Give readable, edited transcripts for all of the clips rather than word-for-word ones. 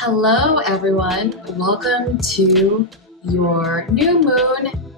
Hello everyone, welcome to your new moon,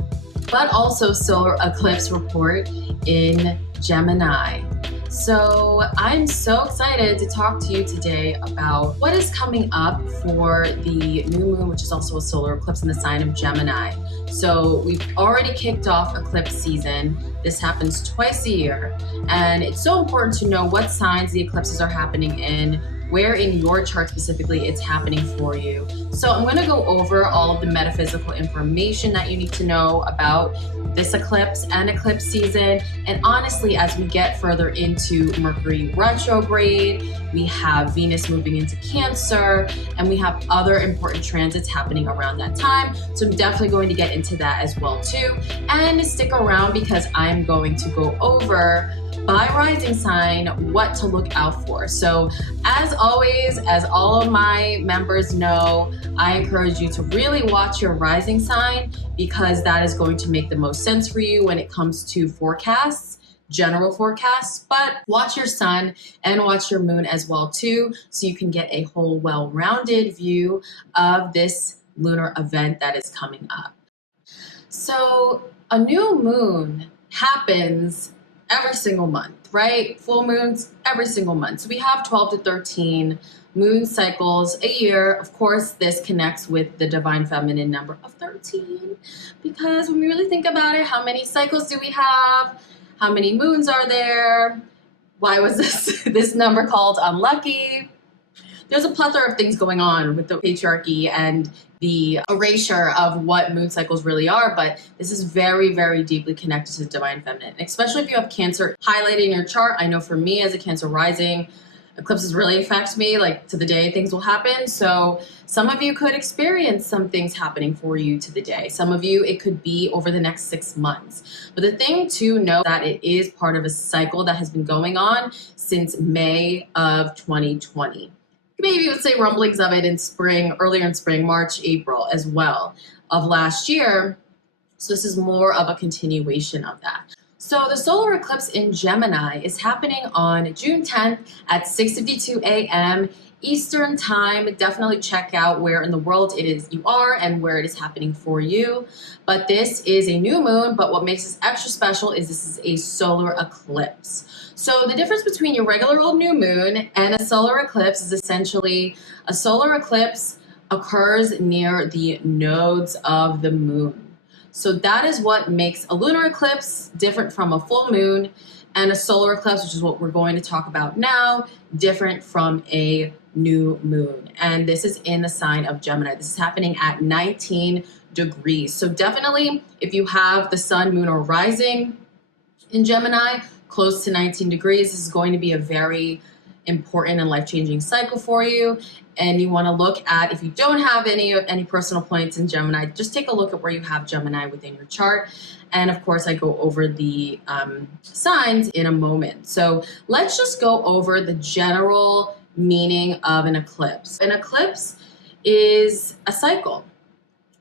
but also solar eclipse report in Gemini. So I'm so excited to talk to you today about what is coming up for the new moon, which is also a solar eclipse in the sign of Gemini. So we've already kicked off eclipse season. This happens twice a year, and it's so important to know what signs the eclipses are happening in, where in your chart specifically it's happening for you. So I'm going to go over all of the metaphysical information that you need to know about this eclipse and eclipse season. And honestly, as we get further into Mercury retrograde, we have Venus moving into Cancer, and we have other important transits happening around that time. So I'm definitely going to get into that as well too. And stick around because I'm going to go over by rising sign what to look out for. So as always, as all of my members know, I encourage you to really watch your rising sign because that is going to make the most sense for you when it comes to forecasts, general forecasts, but watch your sun and watch your moon as well too, so you can get a whole well-rounded view of this lunar event that is coming up. So a new moon happens every single month, right? Full moons every single month. So we have 12 to 13 moon cycles a year. Of course, this connects with the divine feminine number of 13, because when we really think about it, how many cycles do we have? How many moons are there? Why was this number called unlucky? There's a plethora of things going on with the patriarchy and the erasure of what moon cycles really are, but this is very, very deeply connected to the divine feminine, especially if you have Cancer highlighted in your chart. I know for me as a Cancer rising, eclipses really affect me, like to the day things will happen. So some of you could experience some things happening for you to the day. Some of you, it could be over the next 6 months. But the thing to know that it is part of a cycle that has been going on since May of 2020. Maybe you would say rumblings of it in spring, earlier in spring, March, April as well of last year. So this is more of a continuation of that. So the solar eclipse in Gemini is happening on June 10th at 6:52 a.m. Eastern time. Definitely check out where in the world it is you are and where it is happening for you. But this is a new moon, but what makes this extra special is this is a solar eclipse. So the difference between your regular old new moon and a solar eclipse is essentially a solar eclipse occurs near the nodes of the moon. So that is what makes a lunar eclipse different from a full moon, and a solar eclipse, which is what we're going to talk about now, different from a new moon. And this is in the sign of Gemini. This is happening at 19 degrees. So definitely if you have the sun, moon, or rising in Gemini close to 19 degrees, this is going to be a very important and life-changing cycle for you. And you want to look at, if you don't have any personal points in Gemini, just take a look at where you have Gemini within your chart. And of course, I go over the signs in a moment. So let's just go over the general meaning of an eclipse. An eclipse is a cycle.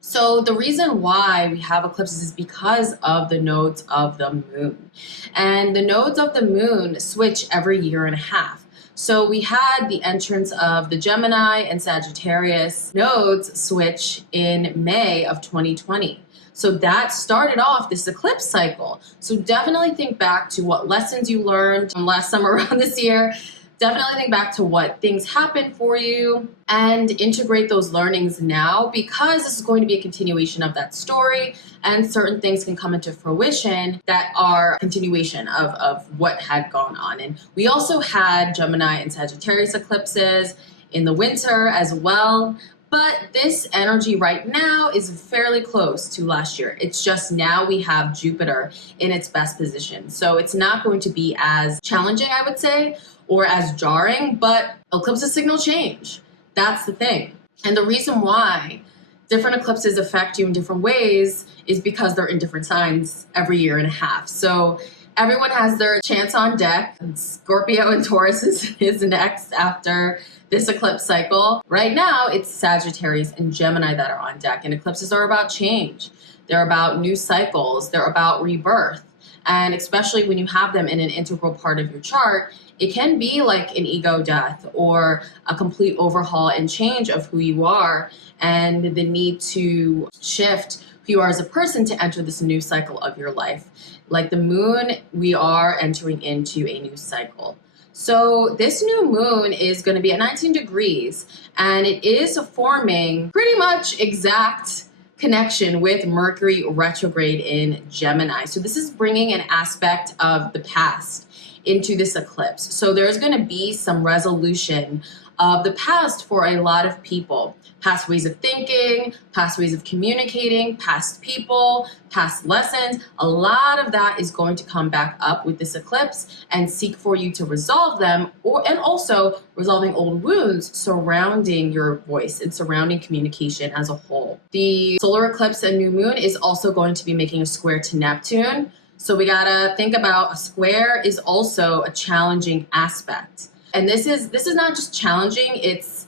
So the reason why we have eclipses is because of the nodes of the moon. And the nodes of the moon switch every year and a half. So we had the entrance of the Gemini and Sagittarius nodes switch in May of 2020. So that started off this eclipse cycle. So definitely think back to what lessons you learned from last summer around this year. Definitely think back to what things happened for you and integrate those learnings now, because this is going to be a continuation of that story, and certain things can come into fruition that are a continuation of what had gone on. And we also had Gemini and Sagittarius eclipses in the winter as well. But this energy right now is fairly close to last year. It's just now we have Jupiter in its best position. So it's not going to be as challenging, I would say, or as jarring, but eclipses signal change. That's the thing. And the reason why different eclipses affect you in different ways is because they're in different signs every year and a half. So everyone has their chance on deck. Scorpio and Taurus is next after this eclipse cycle. Right now, it's Sagittarius and Gemini that are on deck, and eclipses are about change. They're about new cycles. They're about rebirth. And especially when you have them in an integral part of your chart, It can be like an ego death or a complete overhaul and change of who you are, and the need to shift who you are as a person to enter this new cycle of your life. Like the moon, we are entering into a new cycle. So this new moon is going to be at 19 degrees, and it is forming pretty much exact connection with Mercury retrograde in Gemini. So this is bringing an aspect of the past into this eclipse. So there's going to be some resolution of the past for a lot of people. Past ways of thinking, past ways of communicating, past people, past lessons. A lot of that is going to come back up with this eclipse and seek for you to resolve them, and also resolving old wounds surrounding your voice and surrounding communication as a whole. The solar eclipse and new moon is also going to be making a square to Neptune. So we gotta think about a square is also a challenging aspect. And this is not just challenging, it's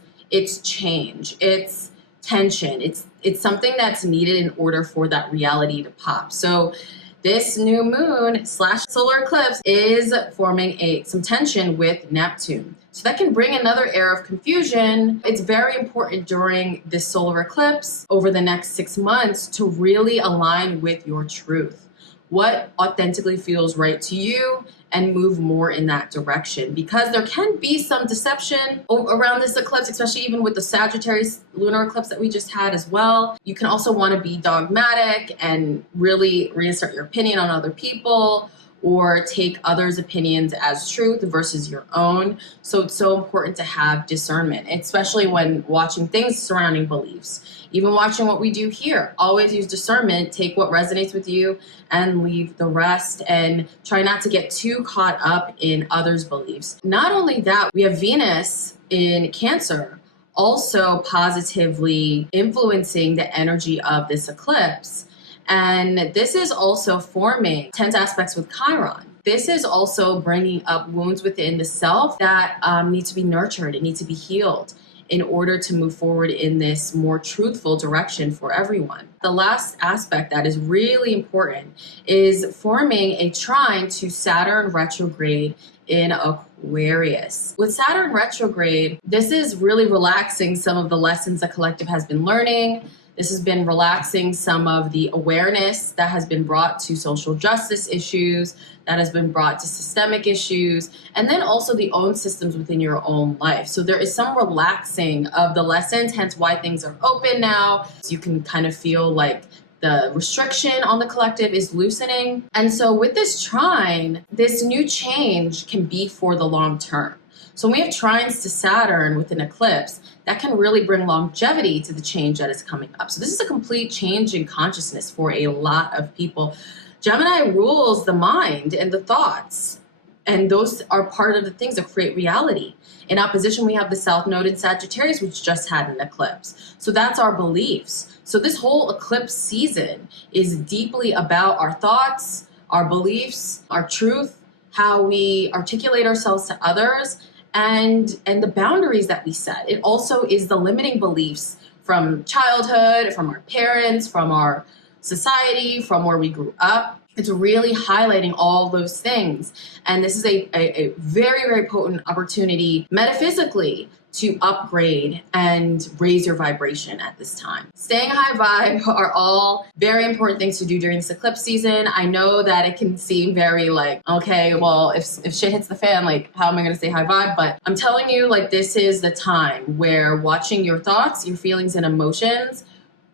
change, it's tension, it's something that's needed in order for that reality to pop. So this new moon / solar eclipse is forming some tension with Neptune. So that can bring another air of confusion. It's very important during this solar eclipse over the next 6 months to really align with your truth. What authentically feels right to you, and move more in that direction, because there can be some deception around this eclipse, especially even with the Sagittarius lunar eclipse that we just had as well. You can also want to be dogmatic and really reassert your opinion on other people, or take others' opinions as truth versus your own. So it's so important to have discernment, especially when watching things surrounding beliefs. Even watching what we do here, always use discernment, take what resonates with you and leave the rest, and try not to get too caught up in others' beliefs. Not only that, we have Venus in Cancer also positively influencing the energy of this eclipse. And this is also forming tense aspects with Chiron. This is also bringing up wounds within the self that need to be nurtured and need to be healed in order to move forward in this more truthful direction for everyone. The last aspect that is really important is forming a trine to Saturn retrograde in Aquarius. With Saturn retrograde, this is really relaxing some of the lessons the collective has been learning. This has been relaxing some of the awareness that has been brought to social justice issues, that has been brought to systemic issues, and then also the own systems within your own life. So there is some relaxing of the lessons, hence why things are open now. So you can kind of feel like the restriction on the collective is loosening. And so with this trine, this new change can be for the long term. So when we have trines to Saturn with an eclipse, that can really bring longevity to the change that is coming up. So this is a complete change in consciousness for a lot of people. Gemini rules the mind and the thoughts, and those are part of the things that create reality. In opposition, we have the South Node in Sagittarius, which just had an eclipse. So that's our beliefs. So this whole eclipse season is deeply about our thoughts, our beliefs, our truth, how we articulate ourselves to others, and the boundaries that we set. It also is the limiting beliefs from childhood, from our parents, from our society, from where we grew up. It's really highlighting all those things. And this is a very, very potent opportunity metaphysically to upgrade and raise your vibration at this time. Staying high vibe are all very important things to do during this eclipse season. I know that it can seem very like, okay, well, if shit hits the fan, like, how am I gonna stay high vibe? But I'm telling you, like, this is the time where watching your thoughts, your feelings and emotions,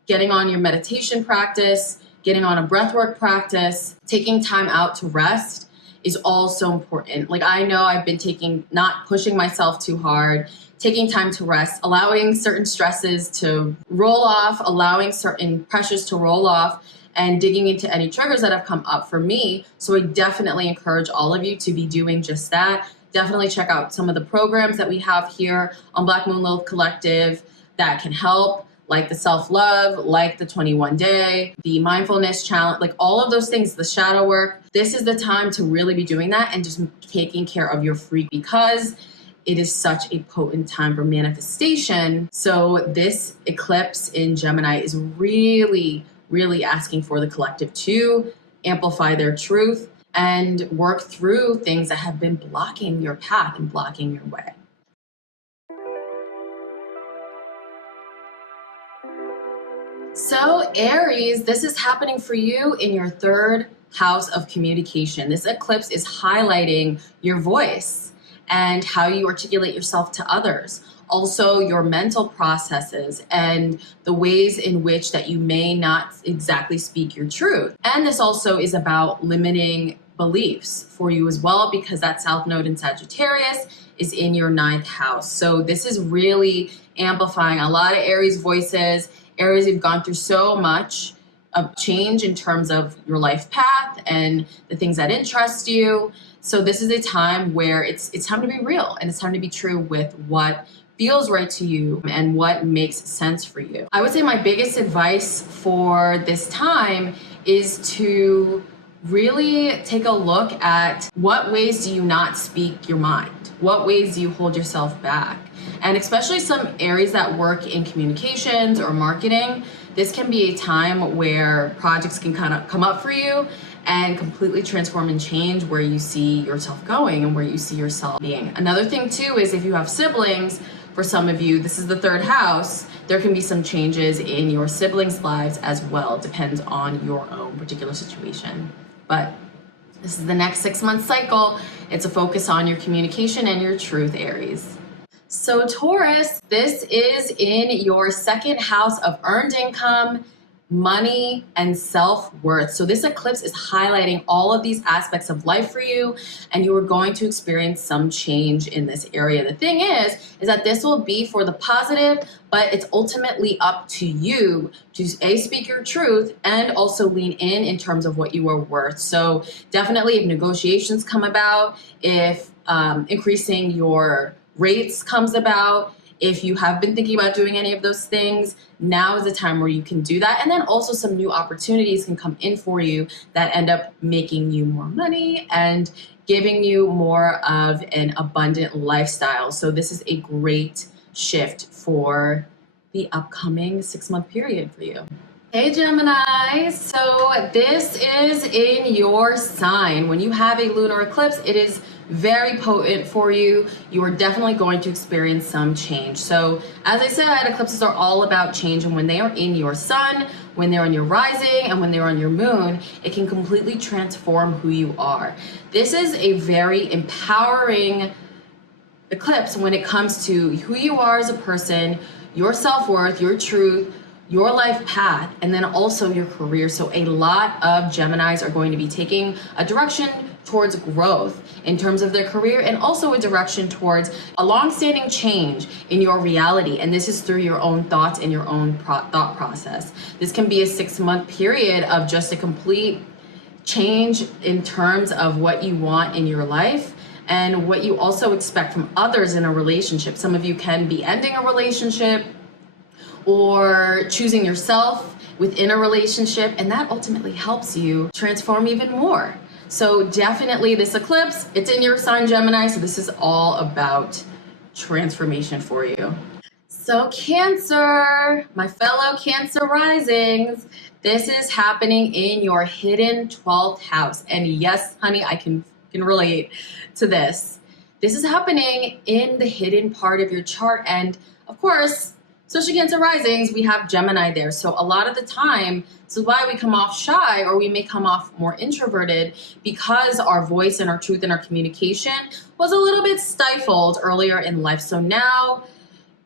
getting on your meditation practice, getting on a breathwork practice, taking time out to rest is all so important. Like, I know I've been not pushing myself too hard, taking time to rest, allowing certain stresses to roll off, allowing certain pressures to roll off, and digging into any triggers that have come up for me. So I definitely encourage all of you to be doing just that. Definitely check out some of the programs that we have here on Black Moon Lilith Collective that can help, like the self-love, like the 21-day, the mindfulness challenge, like all of those things, the shadow work. This is the time to really be doing that and just taking care of your freak, because it is such a potent time for manifestation. So this eclipse in Gemini is really, really asking for the collective to amplify their truth and work through things that have been blocking your path and blocking your way. So Aries, this is happening for you in your third house of communication. This eclipse is highlighting your voice and how you articulate yourself to others. Also your mental processes and the ways in which that you may not exactly speak your truth. And this also is about limiting beliefs for you as well, because that South Node in Sagittarius is in your 9th house. So this is really amplifying a lot of Aries voices. Aries, you've gone through so much of change in terms of your life path and the things that interest you. So this is a time where it's time to be real, and it's time to be true with what feels right to you and what makes sense for you. I would say my biggest advice for this time is to really take a look at what ways do you not speak your mind? What ways do you hold yourself back? And especially some Aries that work in communications or marketing, this can be a time where projects can kind of come up for you and completely transform and change where you see yourself going and where you see yourself being. Another thing too is if you have siblings, for some of you, this is the 3rd house, there can be some changes in your siblings' lives as well. It depends on your own particular situation. But this is the next 6-month cycle. It's a focus on your communication and your truth, Aries. So Taurus, this is in your 2nd house of earned income, money, and self-worth. So this eclipse is highlighting all of these aspects of life for you, and you are going to experience some change in this area. The thing is that this will be for the positive, but it's ultimately up to you to speak your truth and also lean in terms of what you are worth. So definitely if negotiations come about, if increasing your rates comes about, if you have been thinking about doing any of those things, now is the time where you can do that. And then also some new opportunities can come in for you that end up making you more money and giving you more of an abundant lifestyle. So this is a great shift for the upcoming 6-month period for you. Hey Gemini, so this is in your sign. When you have a lunar eclipse, it is very potent for you. You are definitely going to experience some change. So as I said, eclipses are all about change, and when they are in your sun, when they're on your rising, and when they're on your moon, it can completely transform who you are. This is a very empowering eclipse when it comes to who you are as a person, your self-worth, your truth, your life path, and then also your career. So a lot of Geminis are going to be taking a direction towards growth in terms of their career, and also a direction towards a long-standing change in your reality. And this is through your own thoughts and your own thought process. This can be a 6-month period of just a complete change in terms of what you want in your life and what you also expect from others in a relationship. Some of you can be ending a relationship or choosing yourself within a relationship, and that ultimately helps you transform even more. So definitely this eclipse, it's in your sign Gemini, so this is all about transformation for you. So Cancer, my fellow Cancer risings, this is happening in your hidden 12th house. And yes, honey, I can relate to this. This is happening in the hidden part of your chart, and of course, especially Cancer risings, we have Gemini there. So a lot of the time, this is why we come off shy, or we may come off more introverted, because our voice and our truth and our communication was a little bit stifled earlier in life. So now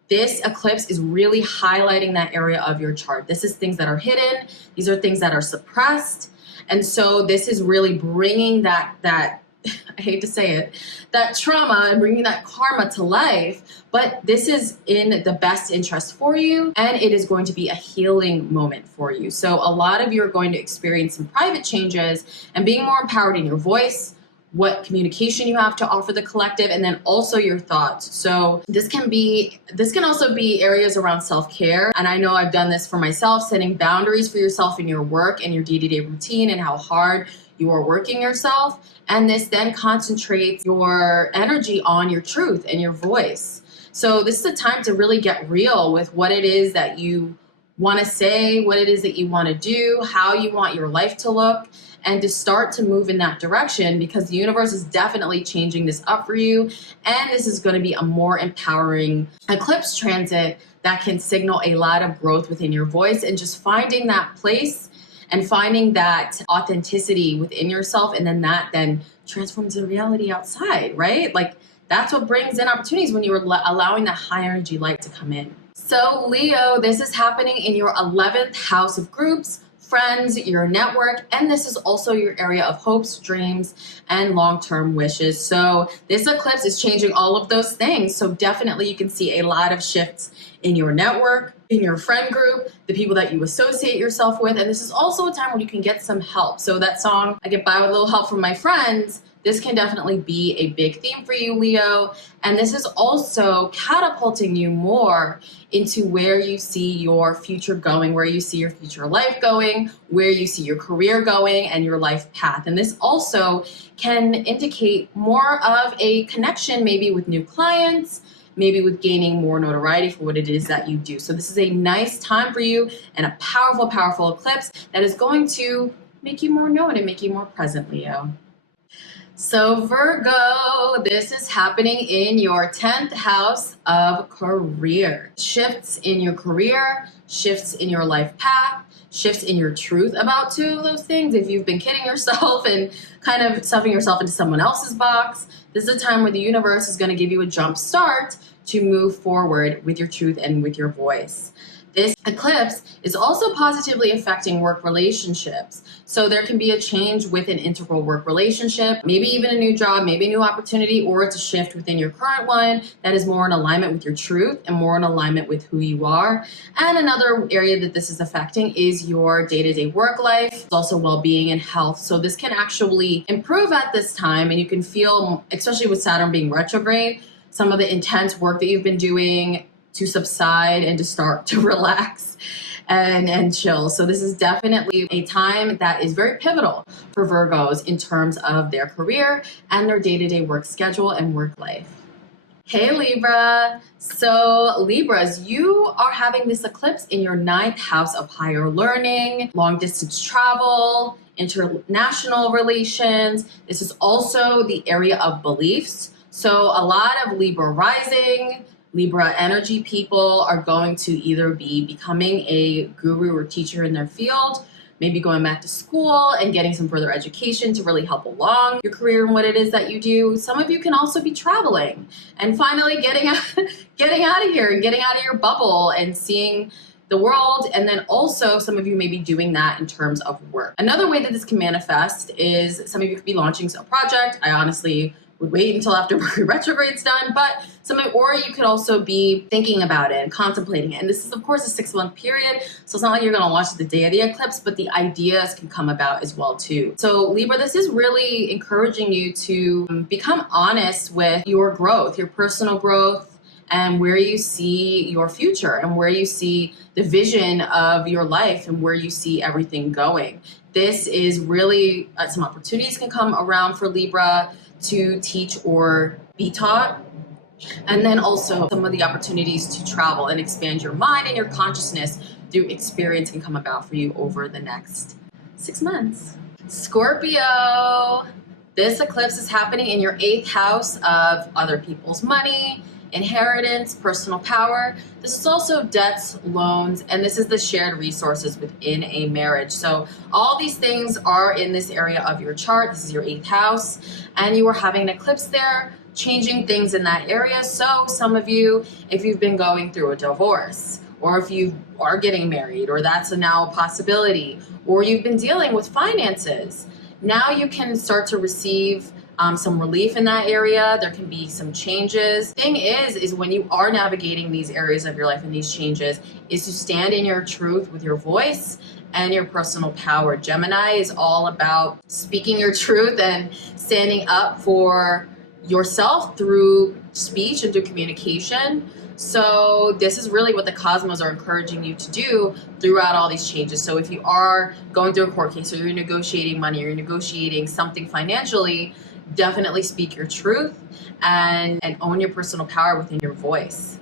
this eclipse is really highlighting that area of your chart. This is things that are hidden. These are things that are suppressed. And so this is really bringing that I hate to say it, that trauma and bringing that karma to life, but this is in the best interest for you, and it is going to be a healing moment for you. So a lot of you are going to experience some private changes and being more empowered in your voice, what communication you have to offer the collective, and then also your thoughts. So this can also be areas around self-care. And I know I've done this for myself, setting boundaries for yourself in your work and your day-to-day routine and how hard you are working yourself. And this then concentrates your energy on your truth and your voice. So this is a time to really get real with what it is that you want to say, what it is that you want to do, how you want your life to look, and to start to move in that direction, because the universe is definitely changing this up for you. And this is going to be a more empowering eclipse transit that can signal a lot of growth within your voice and just finding that place and finding that authenticity within yourself. And then that then transforms the reality outside, right? Like that's what brings in opportunities when you're allowing that high energy light to come in. So Leo, this is happening in your 11th house of groups, friends, your network, and this is also your area of hopes, dreams, and long-term wishes. So this eclipse is changing all of those things. So definitely you can see a lot of shifts in your network, in your friend group, the people that you associate yourself with. And this is also a time when you can get some help. So that song, I get by with a little help from my friends, this can definitely be a big theme for you, Leo. And this is also catapulting you more into where you see your future going, where you see your future life going, where you see your career going, and your life path. And this also can indicate more of a connection, maybe with new clients, maybe with gaining more notoriety for what it is that you do. So this is a nice time for you and a powerful, powerful eclipse that is going to make you more known and make you more present, Leo. So Virgo, this is happening in your 10th house of career. Shifts in your career, shifts in your life path, shifts in your truth about two of those things. If you've been kidding yourself and kind of stuffing yourself into someone else's box, this is a time where the universe is going to give you a jump start to move forward with your truth and with your voice. This eclipse is also positively affecting work relationships. So there can be a change with an integral work relationship, maybe even a new job, maybe a new opportunity, or it's a shift within your current one that is more in alignment with your truth and more in alignment with who you are. And another area that this is affecting is your day-to-day work life. It's also well-being and health. So this can actually improve at this time, and you can feel, especially with Saturn being retrograde, some of the intense work that you've been doing to subside and to start to relax and chill. So this is definitely a time that is very pivotal for Virgos in terms of their career and their day-to-day work schedule and work life. Hey Libra. So Libras, you are having this eclipse in your 9th house of higher learning, long distance travel, international relations. This is also the area of beliefs. So a lot of Libra rising, Libra energy people are going to either be becoming a guru or teacher in their field, maybe going back to school and getting some further education to really help along your career and what it is that you do. Some of you can also be traveling and finally getting out of here and getting out of your bubble and seeing the world. And then also some of you may be doing that in terms of work. Another way that this can manifest is some of you could be launching a project. I honestly would wait until after Mercury retrograde's done, but or you could also be thinking about it and contemplating it. And this is of course a 6-month period, so it's not like you're gonna watch the day of the eclipse, but the ideas can come about as well too. So Libra, this is really encouraging you to become honest with your growth, your personal growth, and where you see your future and where you see the vision of your life and where you see everything going. This is really, some opportunities can come around for Libra to teach or be taught. And then also some of the opportunities to travel and expand your mind and your consciousness through experience can come about for you over the next 6 months. Scorpio, this eclipse is happening in your 8th house of other people's money, inheritance, personal power. This is also debts, loans, and this is the shared resources within a marriage. So all these things are in this area of your chart. This is your 8th house, and you are having an eclipse there, changing things in that area. So some of you, if you've been going through a divorce, or if you are getting married, or that's now a possibility, or you've been dealing with finances, now you can start to receive some relief in that area. There can be some changes. Thing is when you are navigating these areas of your life and these changes, is to stand in your truth with your voice and your personal power. Gemini is all about speaking your truth and standing up for yourself through speech and through communication. So this is really what the cosmos are encouraging you to do throughout all these changes. So if you are going through a court case, or you're negotiating money, or you're negotiating something financially, definitely speak your truth and own your personal power within your voice.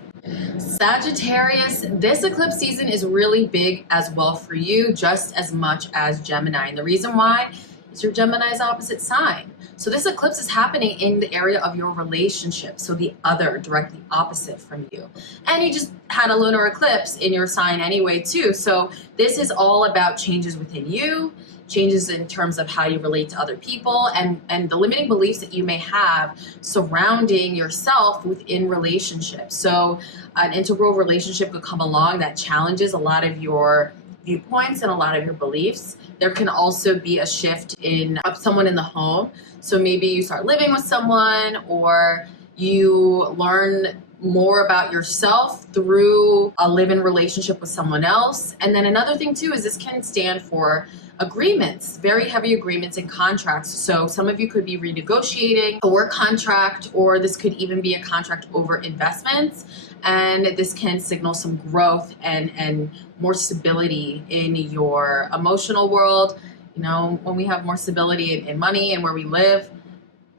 Sagittarius, this eclipse season is really big as well for you, just as much as Gemini. And the reason why is your Gemini's opposite sign. So this eclipse is happening in the area of your relationship, so the other, directly opposite from you. And you just had a lunar eclipse in your sign anyway too. So this is all about changes within you, changes in terms of how you relate to other people, and the limiting beliefs that you may have surrounding yourself within relationships. So an integral relationship could come along that challenges a lot of your viewpoints and a lot of your beliefs. There can also be a shift in someone in the home. So maybe you start living with someone, or you learn more about yourself through a live-in relationship with someone else. And then another thing too is this can stand for agreements, very heavy agreements and contracts. So some of you could be renegotiating a work contract, or this could even be a contract over investments. And this can signal some growth and more stability in your emotional world. You know, when we have more stability in money and where we live,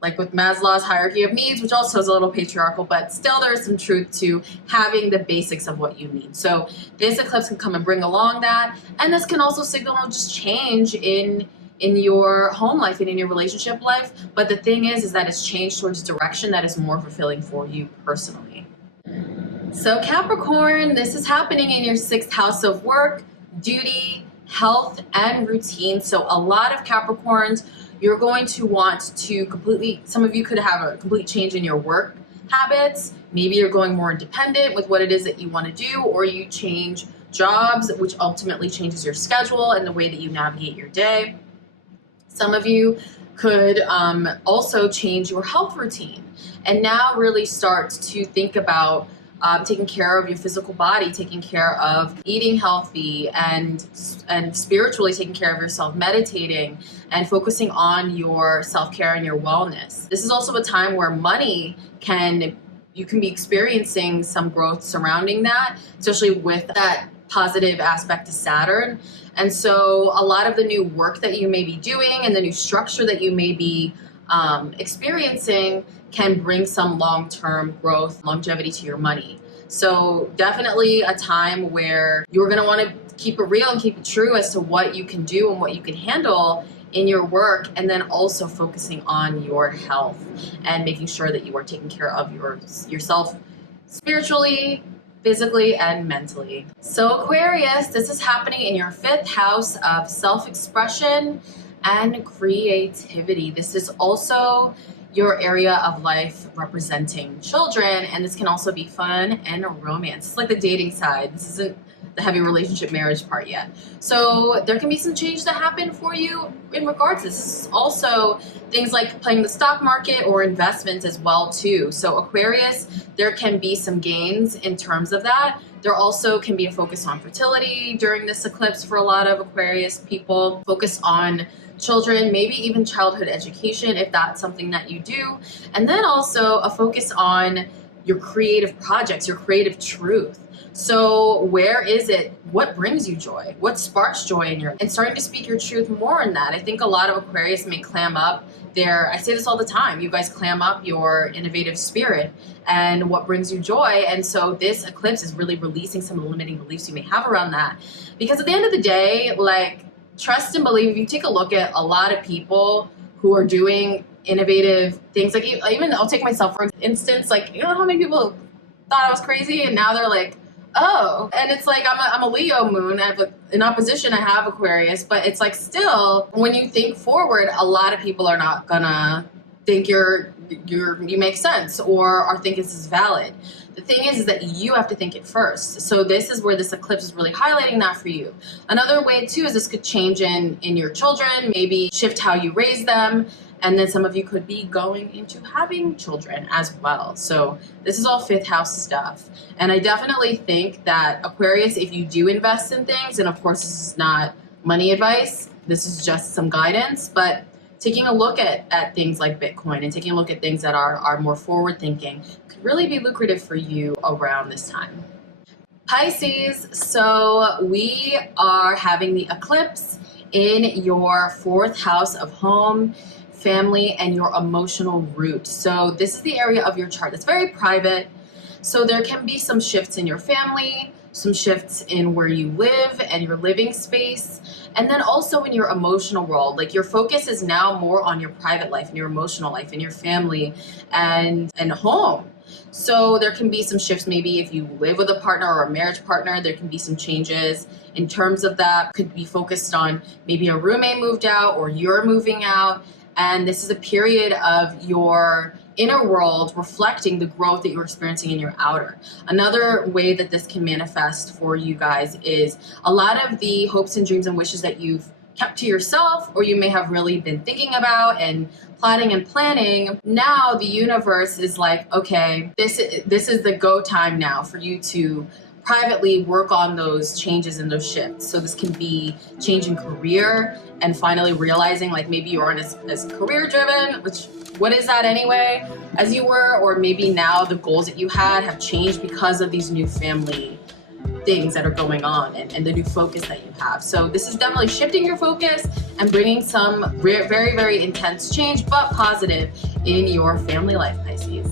like with Maslow's hierarchy of needs, which also is a little patriarchal, but still there's some truth to having the basics of what you need. So this eclipse can come and bring along that. And this can also signal just change in your home life and in your relationship life. But the thing is that it's changed towards a direction that is more fulfilling for you personally. So Capricorn, this is happening in your 6th house of work, duty, health, and routine. So a lot of Capricorns, you're going to want to some of you could have a complete change in your work habits. Maybe you're going more independent with what it is that you want to do, or you change jobs, which ultimately changes your schedule and the way that you navigate your day. Some of you could also change your health routine and now really start to think about taking care of your physical body, taking care of eating healthy, and spiritually taking care of yourself, meditating, and focusing on your self-care and your wellness. This is also a time where money you can be experiencing some growth surrounding that, especially with that positive aspect to Saturn. And so a lot of the new work that you may be doing and the new structure that you may be experiencing can bring some long-term growth, longevity to your money. So definitely a time where you're going to want to keep it real and keep it true as to what you can do and what you can handle in your work, and then also focusing on your health and making sure that you are taking care of yourself spiritually, physically, and mentally. So Aquarius, this is happening in your 5th house of self-expression and creativity. This is also your area of life representing children, and this can also be fun and romance. It's like the dating side. This isn't the heavy relationship marriage part yet. So there can be some change that happen for you in regards to this. This is also things like playing the stock market or investments as well too. So Aquarius, there can be some gains in terms of that. There also can be a focus on fertility during this eclipse for a lot of Aquarius people. Focus on children, maybe even childhood education if that's something that you do. And then also a focus on your creative projects, your creative truth. So where is it? What brings you joy? What sparks joy in your, and starting to speak your truth more in that. I think a lot of Aquarius may clam up I say this all the time, you guys clam up your innovative spirit and what brings you joy. And so this eclipse is really releasing some of the limiting beliefs you may have around that. Because at the end of the day, like, trust and believe, if you take a look at a lot of people who are doing innovative things, like even I'll take myself for instance, like, you know how many people thought I was crazy and now they're like, oh, and it's like I'm a Leo moon. In opposition, I have Aquarius, but it's like still, when you think forward, a lot of people are not gonna think you make sense or think this is valid. The thing is that you have to think it first. So this is where this eclipse is really highlighting that for you. Another way too is this could change in your children, maybe shift how you raise them. And then some of you could be going into having children as well. So this is all 5th house stuff. And I definitely think that Aquarius, if you do invest in things, and of course this is not money advice, this is just some guidance, but taking a look at things like Bitcoin and taking a look at things that are more forward thinking could really be lucrative for you around this time. Pisces, so we are having the eclipse in your 4th house of home, family, and your emotional root. So this is the area of your chart that's very private, So there can be some shifts in your family, some shifts in where you live and your living space, and then also in your emotional world. Like your focus is now more on your private life and your emotional life and your family and home. So there can be some shifts. Maybe if you live with a partner or a marriage partner, there can be some changes in terms of that. Could be focused on maybe a roommate moved out or you're moving out. And this is a period of your inner world reflecting the growth that you're experiencing in your outer. Another way that this can manifest for you guys is a lot of the hopes and dreams and wishes that you've kept to yourself, or you may have really been thinking about and plotting and planning. Now the universe is like, okay, this is the go time now for you to privately work on those changes and those shifts. So this can be change in career and finally realizing like maybe you aren't as career driven, which what is that anyway, as you were, or maybe now the goals that you had have changed because of these new family things that are going on and the new focus that you have. So this is definitely shifting your focus and bringing some very, very intense change, but positive in your family life, Pisces.